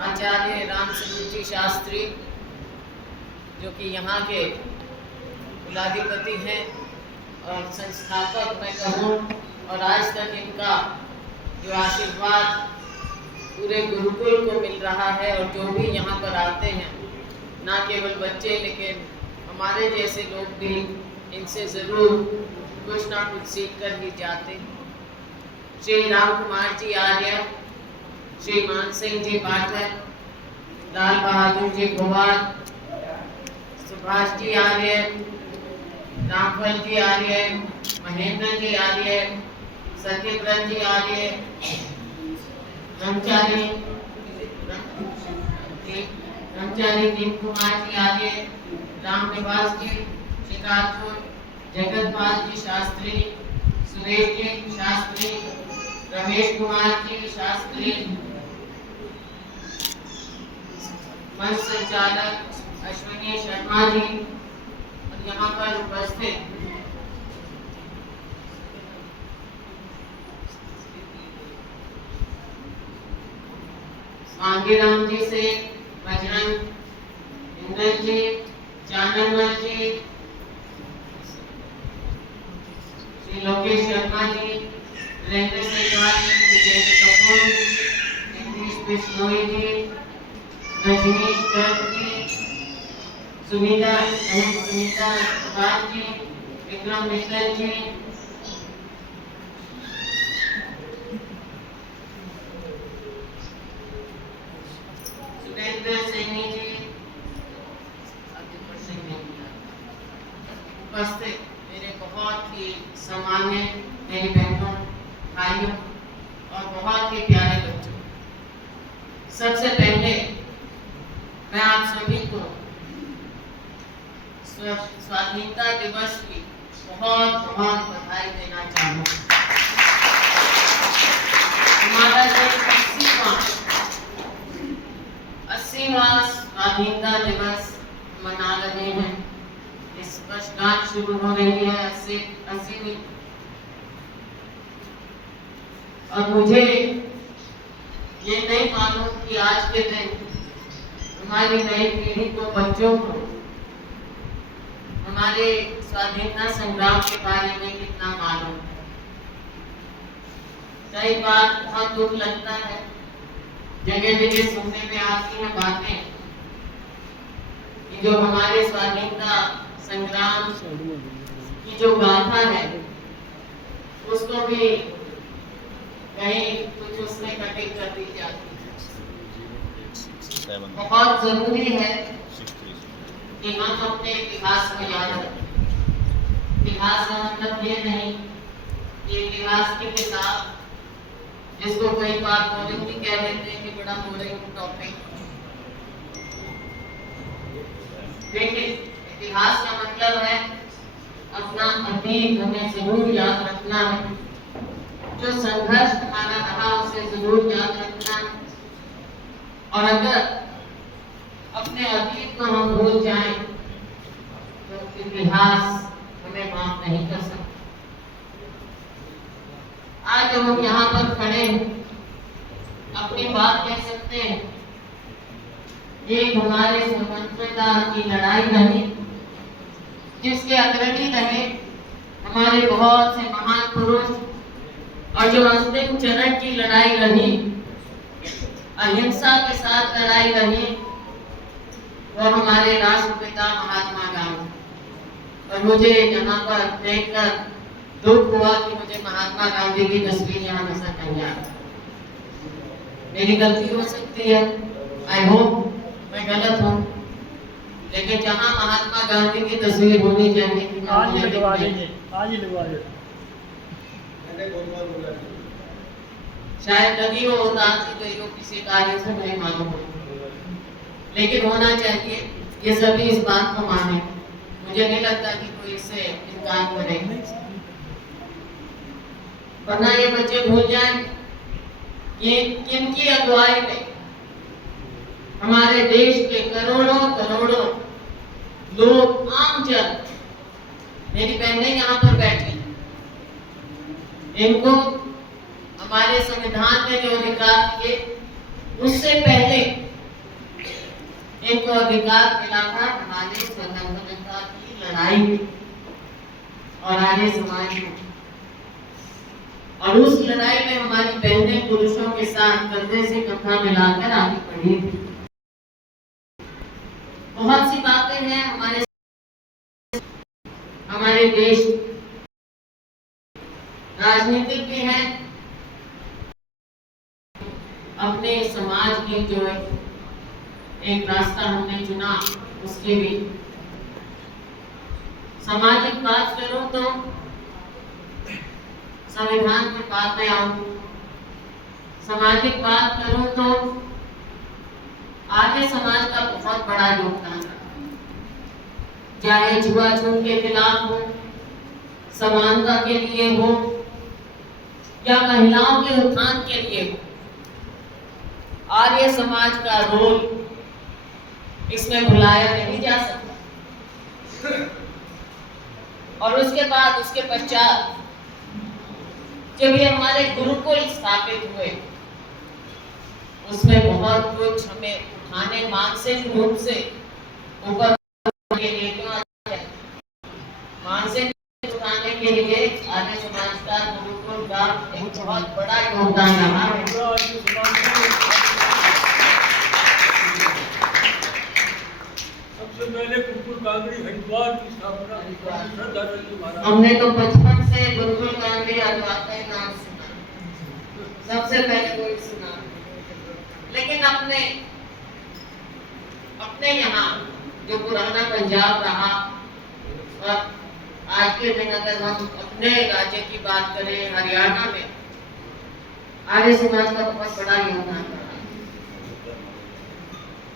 आचार्य राम स्वरूप जी शास्त्री, जो कि यहाँ के कुलाधिपति हैं और संस्थापक मैं कहूँ, और आज तक इनका जो आशीर्वाद पूरे गुरुकुल को मिल रहा है, और जो भी यहाँ पर आते हैं, ना केवल बच्चे लेकिन हमारे जैसे लोग भी इनसे ज़रूर कुछ ना कुछ सीख कर ही जाते। श्री राम कुमार जी आर्य, श्री मान सिंह जी पाठक, लाल बहादुर जी गोवाल, सुभाष जी आर्य, रामफल जी आर्य, महेंद्र जी आर्य, सत्यव्रत जी आर्य, ब्रह्मचारी दीप कुमार जी आर्य, राम निवास जी शिकारपुर, जगतपाल जी शास्त्री, सुरेश जी शास्त्री, रमेश कुमार जी शास्त्री, मंच संचालक अश्विनी शर्मा जी, और यहाँ पर उपस्थित स्वांगीराम जी से बजरंग, इंद्र जी, जाननवर जी, श्री लोकेश शर्मा जी, वीरेंद्र सहवाल, विजय कपूर, नीतीश बिश्नोई जी, रजनीश गर्ग जी, सुनीता कुमार जी, विक्रम मित्तल जी, सुरेंद्र सैनी जी, उपस्थित मेरे बहुत ही सम्मान्य मेरी बहनों, भाइयों और बहुत ही प्यारे बच्चों, सबसे पहले मैं आप सभी को स्वाधीनता दिवस की बहुत बहुत बधाई देना चाहूँगा। हमारा देश 80वां स्वाधीनता दिवस मना रहे हैं। इस वर्षगांठ शुरू हो रही है 80वीं, और मुझे ये नहीं मालूम कि आज के दिन हमारी नई पीढ़ी को, बच्चों को हमारे स्वाधीनता संग्राम के बारे में कितना मालूम है। कई बार बहुत दुख लगता है, जगह जगह सुनने में आती है बातें कि जो हमारे स्वाधीनता संग्राम की जो गाथा है उसको भी कहीं कुछ उसमें कटिंग कर दी जाती है। बहुत जरूरी है कि हम अपने इतिहास को याद रखें। इतिहास का मतलब ये नहीं कि इतिहास की किताब, जिसको कई बार बोरिंग भी कह देते हैं कि बड़ा बोरिंग टॉपिक। देखिए, इतिहास का मतलब है अपना अतीत हमें जरूर याद रखना है, जो संघर्ष हमारा रहा उसे जरूर याद रखना है, और अगर अपने अतीत को हम भूल जाएं तो इतिहास हमें माफ नहीं कर सकता। आज जब हम यहाँ पर खड़े हैं, अपनी बात कह सकते हैं। ये हमारे स्वतंत्रता की लड़ाई रही, जिसके अग्रणी रहे हमारे बहुत से महान पुरुष, और जो अंतिम चरण की लड़ाई रही, अहिंसा के साथ लड़ाई रही, वो हमारे राष्ट्रपिता महात्मा गांधी। और मुझे यहाँ पर देखकर दुख हुआ कि मुझे महात्मा गांधी की तस्वीर यहाँ नजर नहीं आ रही। मेरी गलती हो सकती है, आई होप मैं गलत हूँ, लेकिन जहाँ महात्मा गांधी की तस्वीर होनी चाहिए आज ही लगवा देंगे, आज ही लगवा देंगे। शायद लगी हो, उदास गई हो, किसी कार्य से नहीं मालूम हो, लेकिन होना चाहिए। ये सभी इस बात को माने, मुझे नहीं लगता कि कोई इससे इनकार करेगा, वरना ये बच्चे भूल जाएं कि किनकी अगुवाई में हमारे देश के करोड़ों करोड़ों लोग, आम जन, मेरी बहनें यहाँ पर बैठी, इनको हमारे संविधान में जो अधिकार दिए उससे पहले इनको अधिकार मिला था हमारे स्वतंत्रता की लड़ाई में और आर्य समाज को। और उस लड़ाई में हमारी बहनें पुरुषों के साथ कंधे से कंधा मिलाकर आगे बढ़ी थी। बहुत सी बातें हैं हमारे देश राजनीतिक भी है, अपने समाज की जो एक रास्ता हमने चुना उसकी भी। सामाजिक बात करूं तो संविधान के बाद में आऊं। सामाजिक बात करूं तो आर्य समाज का बहुत बड़ा योगदान रहा, चाहे छुआछूत के खिलाफ हो, समानता के लिए हो या महिलाओं के उत्थान के लिए हो। आर्य समाज का रोल इसमें भुलाया नहीं जा सकता। और उसके बाद उसके पश्चात जब ये हमारे गुरुकुल स्थापित हुए, उसमें बहुत कुछ हमें उठाने मानसिक रूप से ऊपर के लिए मानसिक उठाने के लिए आर्य समाज का गुरुकुल का एक बहुत बड़ा योगदान रहा है। सबसे पहले गुरुकुल कांगड़ी हरिद्वार की स्थापना हमने तो बचपन से गुरुकुल कांगड़ी हरिद्वार का ही नाम सुना, सबसे पहले कोई सुना। लेकिन अपने यहाँ जो पुराना पंजाब रहा और आज के दिन अगर हम अपने राज्य की बात करें, हरियाणा में आर्य समाज का बहुत बड़ा योगदान रहा।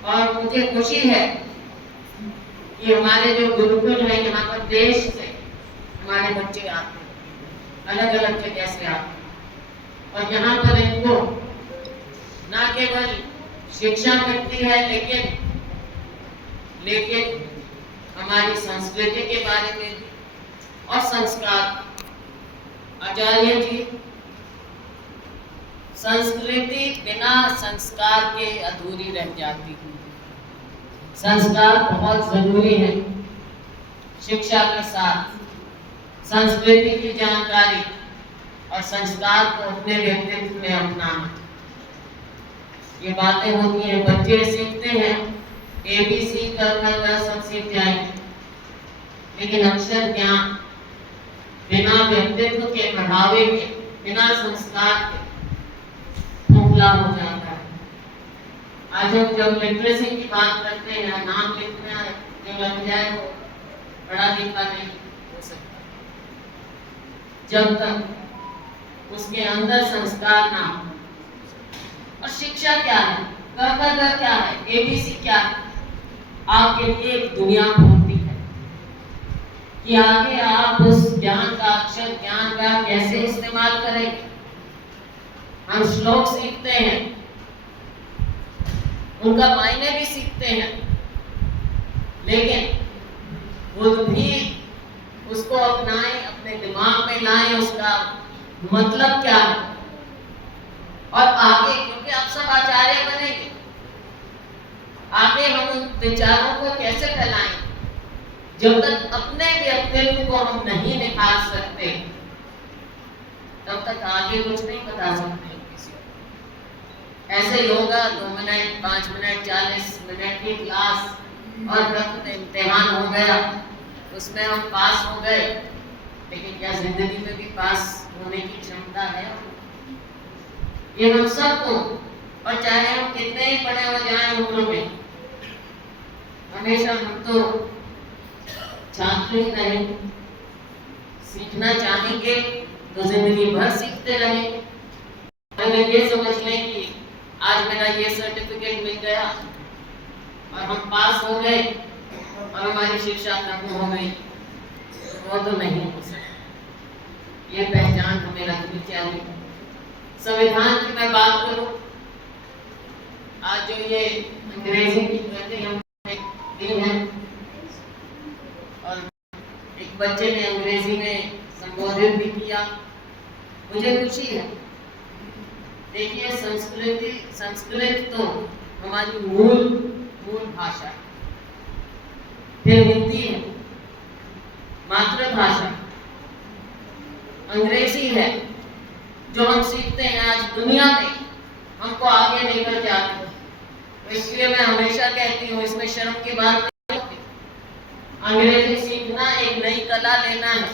और मुझे खुशी है कि हमारे जो गुरुकुल है यहाँ पर देश से हमारे बच्चे आते हैं, अलग अलग जगह से आते हैं और यहाँ पर इनको ना केवल शिक्षा मिलती है लेकिन हमारी संस्कृति के बारे में भी और संस्कार। आचार्य जी, संस्कृति बिना संस्कार के अधूरी रह जाती है। संस्कार बहुत जरूरी है। शिक्षा के साथ संस्कृति की जानकारी और संस्कार को अपने व्यक्तित्व में अपनाना, ये बातें होती हैं। बच्चे सीखते हैं ABC कर सब सीख जाएंगे, लेकिन अक्षर ज्ञान बिना व्यक्तित्व के बढ़ावे के, बिना संस्कार के खोखला हो जाता है। आज हम जब लिटरेसी की बात करते हैं, नाम लिखना जो लग जाए वो पढ़ा लिखा नहीं हो सकता जब तक उसके अंदर संस्कार ना हो। और शिक्षा क्या है, कर क्या है, ABC क्या है, आपके लिए एक दुनिया खोलती है कि आगे आप उस ज्ञान का, अक्षर ज्ञान का कैसे इस्तेमाल करेंगे। हम श्लोक सीखते हैं, उनका मायने भी सीखते हैं, लेकिन खुद भी उसको अपनाएं, अपने दिमाग में लाएं, उसका मतलब क्या है। और आगे, क्योंकि आप सब आचार्य बनेंगे, आगे हम उन विचारों को कैसे फैलाएं। जब तक अपने व्यक्तित्व को हम नहीं निखार सकते, तब तक आगे कुछ नहीं बता सकते। ऐसे योगा 2 मिनट, 5 मिनट, 40 मिनट की क्लास और रक्त इम्तिहान हो गया, उसमें हम पास हो गए, लेकिन क्या जिंदगी में भी पास होने की क्षमता है? ये हम सबको, और चाहे हम कितने ही बड़े हो जाएं उम्र में, हमेशा हम तो छात्र ही रहें। सीखना चाहेंगे तो जिंदगी भर सीखते रहेंगे। अगर ये समझ लें कि आज मेरा ये सर्टिफिकेट मिल गया और हम पास हो गए और हमारी शिक्षा खत्म हो गई, वो तो नहीं हो सकता। ये पहचान हमें रखनी चाहिए। संविधान की मैं बात करूं, आज जो ये अंग्रेजी की प्रति हम दी है और एक बच्चे ने अंग्रेजी में संबोधित भी किया, मुझे खुशी है। देखिए, संस्कृत तो हमारी मूल मूल भाषा, फिर हिंदी है मातृभाषा, अंग्रेजी है जो हम सीखते हैं आज दुनिया में हमको आगे लेकर जाती है। तो इसलिए मैं हमेशा कहती हूँ इसमें शर्म की बात नहीं होती। अंग्रेजी सीखना एक नई कला लेना है,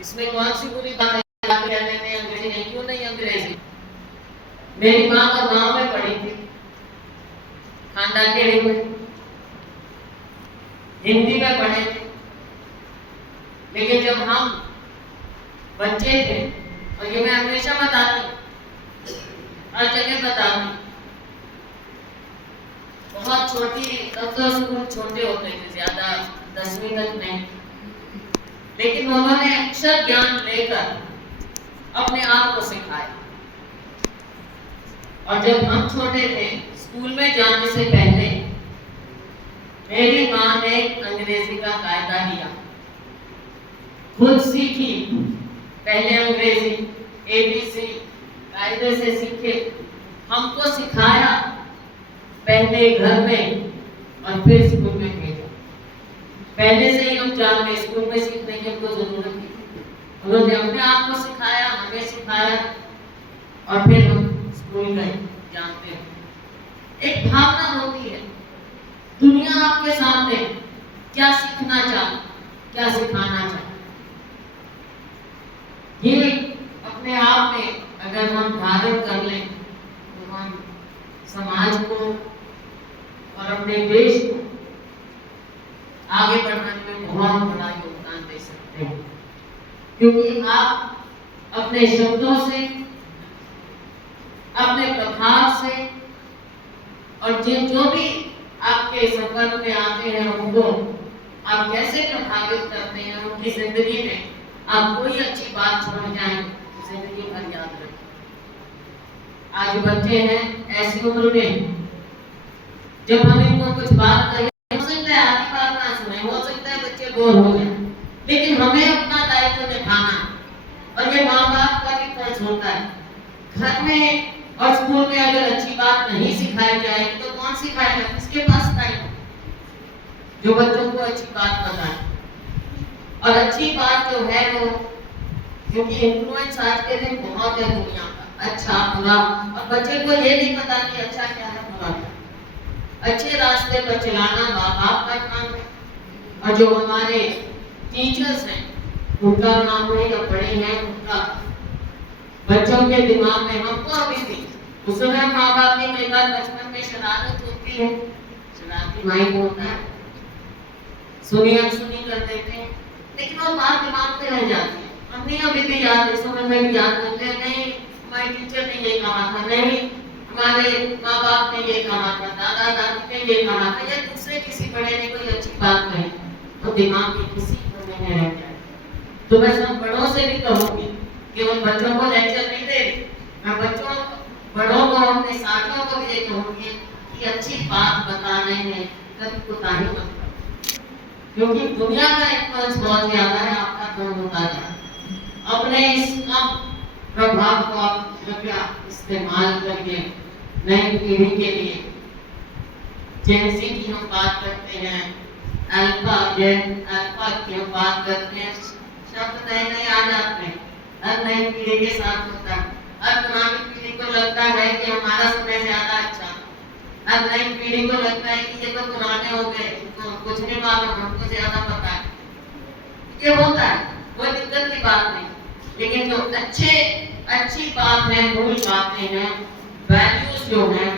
इसमें कौन सी बुरी बात है? कहने में अंग्रेजी नहीं, क्यों नहीं अंग्रेजी? मेरी माँ तो गांव में पढ़ी थी, खांडा खेड़ी में, हिंदी में पढ़े थे, लेकिन जब हम बच्चे थे, और ये मैं हमेशा बताती हूँ, हर जगह बताती हूँ, बहुत छोटी, तब तो स्कूल छोटे होते थे, ज्यादा 10वीं तक नहीं, लेकिन उन्होंने अक्षर ज्ञान लेकर अपने आप को सिखाया। और जब हम छोटे थे, स्कूल में जाने से पहले मेरी माँ ने अंग्रेजी का कायदा लिया, खुद सीखी, पहले अंग्रेजी ABC कायदे से सीखे, हमको सिखाया, पहले घर में और फिर स्कूल में भेजा। पहले से ही हम जानते, स्कूल में सीखने की हमको जरूरत नहीं, उन्होंने अपने आप को सिखाया, हमें सिखाया, और फिर हम स्कूल गए। जानते हैं एक भावना होती है, दुनिया आपके सामने क्या सीखना चाहे, क्या सिखाना चाहे, ये अपने आप में अगर हम धारण कर लें तो हम समाज को और अपने देश को आगे बढ़ाने में बहुत बड़ा योगदान दे सकते हैं। क्योंकि आप अपने शब्दों से, अपने प्रभाव से, और जो भी आपके संपर्क में आते हैं उनको आप कैसे प्रभावित करते हैं, उनकी जिंदगी में आप कोई अच्छी बात छोड़ जाएं, जिंदगी भर याद रखें। आज बच्चे हैं ऐसी उम्र में, जब हम इनको कुछ बात करें, हो सकता है आधी बात ना सुने, हो सकता है बच्चे बोर हो जाए, लेकिन हमें अपना दायित्व निभाना, और ये माँ बाप का भी फर्ज होता है। घर में और स्कूल में अगर अच्छी बात नहीं सिखाई जाएगी तो कौन सिखाएगा? किसके पास टाइम जो बच्चों को अच्छी बात बताए? और अच्छी बात जो है वो, क्योंकि इन्फ्लुएंस आज के दिन बहुत है दुनिया का, अच्छा बुरा, और बच्चे को ये नहीं पता कि अच्छा क्या है बुरा क्या। अच्छे रास्ते पर चलाना माँ बाप का काम है, और जो हमारे टीचर्स हैं उनका नाम है, या बड़े हैं उनका। बच्चों के दिमाग में हमको अभी भी उस समय माँ बाप की कई बार बचपन में शरारत होती है, शरारती माइंड होता है, सुनी अनसुनी कर देते हैं, लेकिन वो बात दिमाग में रह जाती है। हमने अभी भी याद, इस समय में भी याद करते हैं, नहीं हमारे टीचर ने ये कहा था, नहीं हमारे माँ बाप ने ये कहा था, दादा दादी ने ये कहा था, या दूसरे किसी बड़े ने कोई अच्छी बात कही, तो दिमाग में किसी कोने में रह जाए। तो मैं सब बड़ों से भी कहूंगी कि उन बच्चों को लेक्चर नहीं दे, मैं बच्चों बड़ों को, अपने साथियों को भी ये कहूंगी कि अच्छी बात बताने में कभी कोताही मत करो, क्योंकि दुनिया का इन्फ्लुएंस बहुत ज्यादा है, आपका कम होता जाए। अपने इस कम प्रभाव को आप कृपया इस्तेमाल करिए नई पीढ़ी के लिए। जेनजी की हम बात करते हैं, अल्फा की हम बात करते हैं, शब्द नए नए आ जाते हैं, हर नई पीढ़ी के साथ होता है। हर पुरानी पीढ़ी को लगता है कि हमारा समय ज्यादा अच्छा, हर नई पीढ़ी को लगता है कि ये तो पुराने हो गए, इनको कुछ नहीं मालूम, हमको ज्यादा पता है। ये होता है, कोई दिक्कत की बात नहीं, लेकिन जो अच्छी बात है, मूल बातें हैं, वैल्यूज जो हैं,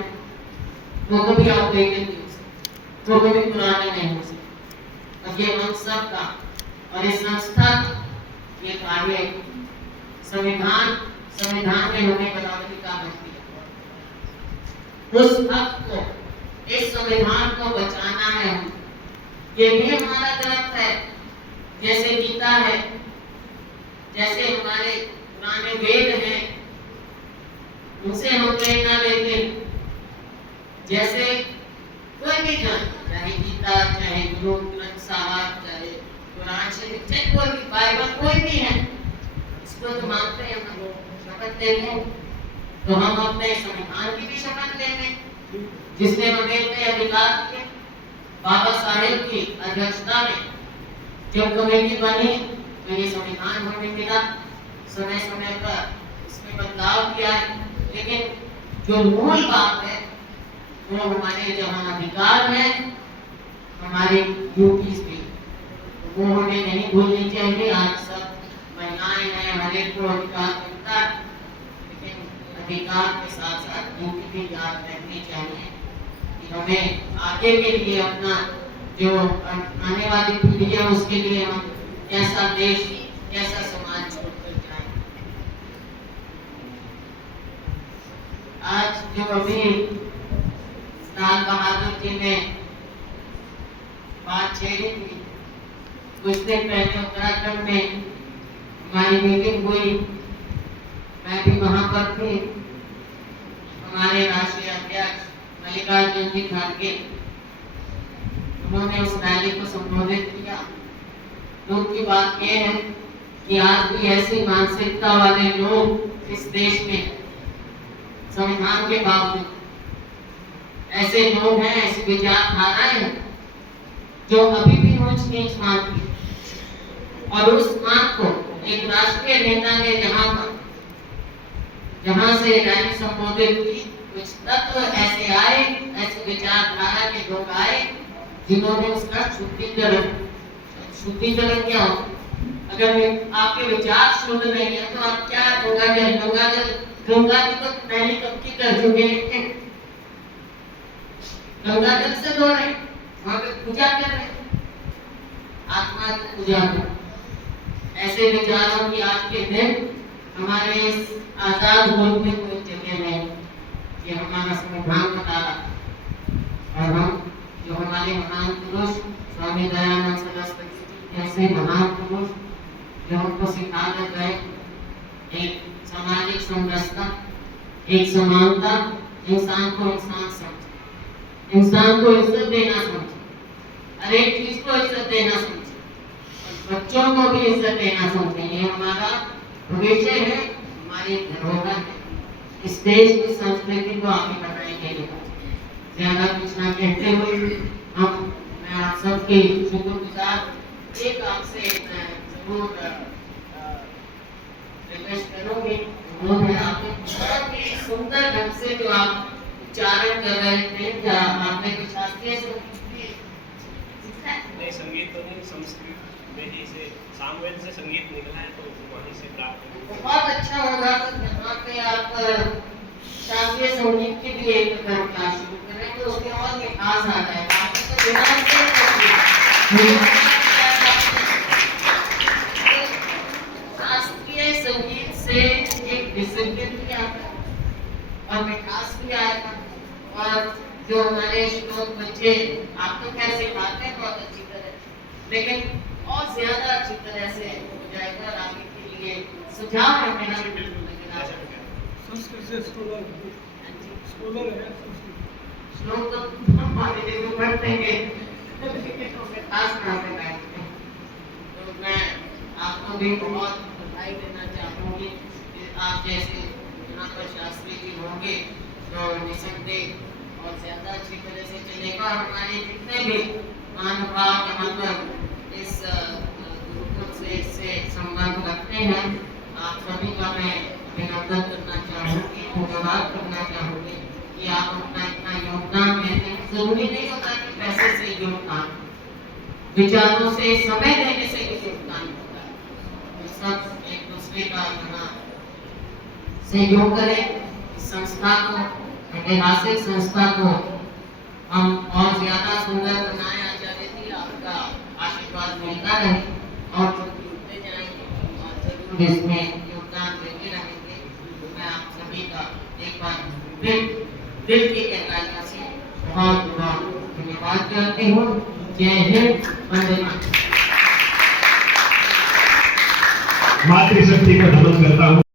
वो कभी आउटडेटेड नहीं हो सकती, वो कभी पुराने नहीं हो सकते। और ये हम सब का और इस संस्था का ये कार्य, संविधान ने हमें बराबरी का हक दिया, उस हक को, इस संविधान को बचाना है हम। ये भी हमारा ग्रंथ है, जैसे गीता है, जैसे हमारे पुराने वेद हैं, उनसे हम प्रेरणा लेते हैं। जैसे कोई भी ग्रंथ, चाहे गीता, चाहे गुरु ग्रंथ साहब, चाहे कुरान शरीफ, चाहे कोई भी बाइबल, कोई भी है, इसको तो मानते हैं, हम शपथ लेते हैं, तो हम अपने संविधान की भी शपथ लेते हैं, जिसने हमें इतने अधिकार दिए। बाबा साहेब की अध्यक्षता में जब कमेटी बनी तो ये संविधान हमें मिला। समय समय पर इसमें बदलाव किया है, लेकिन जो मूल बात है वो हमारे जहाँ अधिकार है, हमारे ड्यूटीज भी, वो हमें नहीं भूलनी चाहिए। आज सब महिलाएं हैं, हर एक को अधिकार मिलता है, लेकिन अधिकार के साथ साथ ड्यूटी भी याद रखनी चाहिए कि हमें आगे के लिए अपना जो आने वाली पीढ़ी है उसके लिए हम कैसा देश, कैसा समाज छोड़कर जाए। आज जो अभी लाल बहादुर जी ने बात छेड़ी थी, कुछ दिन पहले उत्तराखंड में हमारी मीटिंग हुई, मैं भी वहां पर थी। हमारे राष्ट्रीय अध्यक्ष मल्लिकार्जुन जी खड़गे, उन्होंने उस रैली को संबोधित किया। दुख की बात यह है कि आज भी ऐसी मानसिकता वाले लोग इस देश में, संविधान के बावजूद ऐसे लोग हैं, ऐसी विचारधाराएं हैं जो अभी भी ऊंच नीच मानती है। और उस मांग को एक राष्ट्रीय नेता ने जहां से रैली संबोधित की, कुछ तत्व ऐसे आए, ऐसे विचारधारा के लोग आए जिन्होंने उसका शुद्धिकरण क्या हो। अगर आपके विचार शुद्ध नहीं है तो आप क्या गंगाजल तो पहले कब की कर चुके हैं, गंगाजल से धो रहे, वहां पे पूजा कर रहे, आत्मा की पूजा कर। ऐसे विचारों की आज के दिन हमारे इस आजाद मुल्क में कोई जगह नहीं। ये हमारा संविधान बता रहा। और हम जो हमारे महान पुरुष स्वामी दयानंद सरस्वती ऐसे महान पुरुष जो हमको सिखा गए, एक सामाजिक समरसता, एक समानता, इंसान को इंसान समझे, इंसान को इज्जत देना समझे, हर एक चीज को इज्जत देना समझे, और बच्चों को भी इज्जत देना समझे। ये हमारा भविष्य है, हमारी धरोहर है। इस देश की संस्कृति को आगे बढ़ाने के लिए ज्यादा कुछ ना कहते हुए मैं आप सबके शुक्रगुजार एक आपसे जरूर रिक्वेस्ट करूंगी, वो है आपने बहुत ही सुंदर ढंग से जो आप उच्चारण कर रहे थे, क्या आपने कुछ शास्त्रीय संगीत तो नहीं, संस्कृत में ही से सामवेद से संगीत निकला है तो वहीं से प्राप्त है। बहुत अच्छा होगा तो यहाँ पे आप शास्त्रीय संगीत की भी एक क्लास शुरू करें तो उसमें और मिठास आ जाएगा। शास्त्रीय संगीत से एक डिसिप्लिन भी आता है और मिठास भी आएगा। और जो हमारे श्लोक बच्चे आप तो क्या सिखाते हैं बहुत अच्छी तरह, लेकिन और ज्यादा अच्छी तरह से हो जाएगा। और आगे के लिए सुझाव है मेरा, संस्कृत से स्कूलों में श्लोक तो हम पढ़ते हैं खास कहाँ से गाएंगे। तो मैं आपको भी बहुत बधाई देना चाहूँगी कि आप जैसे यहाँ पर शास्त्री जी होंगे तो निसंदेह और ज्यादा अच्छी तरह से चलेगा। हमारे जितने भी महानुभाव यहाँ पर इस गुरुकुल से इससे संबंध रखते हैं, आप सभी का मैं अभिनंदन करना चाहूँगी, धन्यवाद करना चाहूँगी कि आप अपना इतना योगदान देते हैं। जरूरी नहीं होता कि पैसे से योगदान, विचारों से, समय देने से भी योगदान होता है। तो सब एक दूसरे का यहाँ सहयोग करें, इस संस्था को, ऐतिहासिक संस्था को हम और ज्यादा सुंदर बनाए। आचार्य जी आपका आशीर्वाद मिलता रहे और जुड़ते जाएंगे और जरूर इसमें योगदान देते रहेंगे। मैं आप सभी का एक बार दिल की गहराइयों से बहुत बहुत धन्यवाद करती हूँ। जय हिंद, वंदे मातरम। मातृशक्ति को नमन करता हूँ।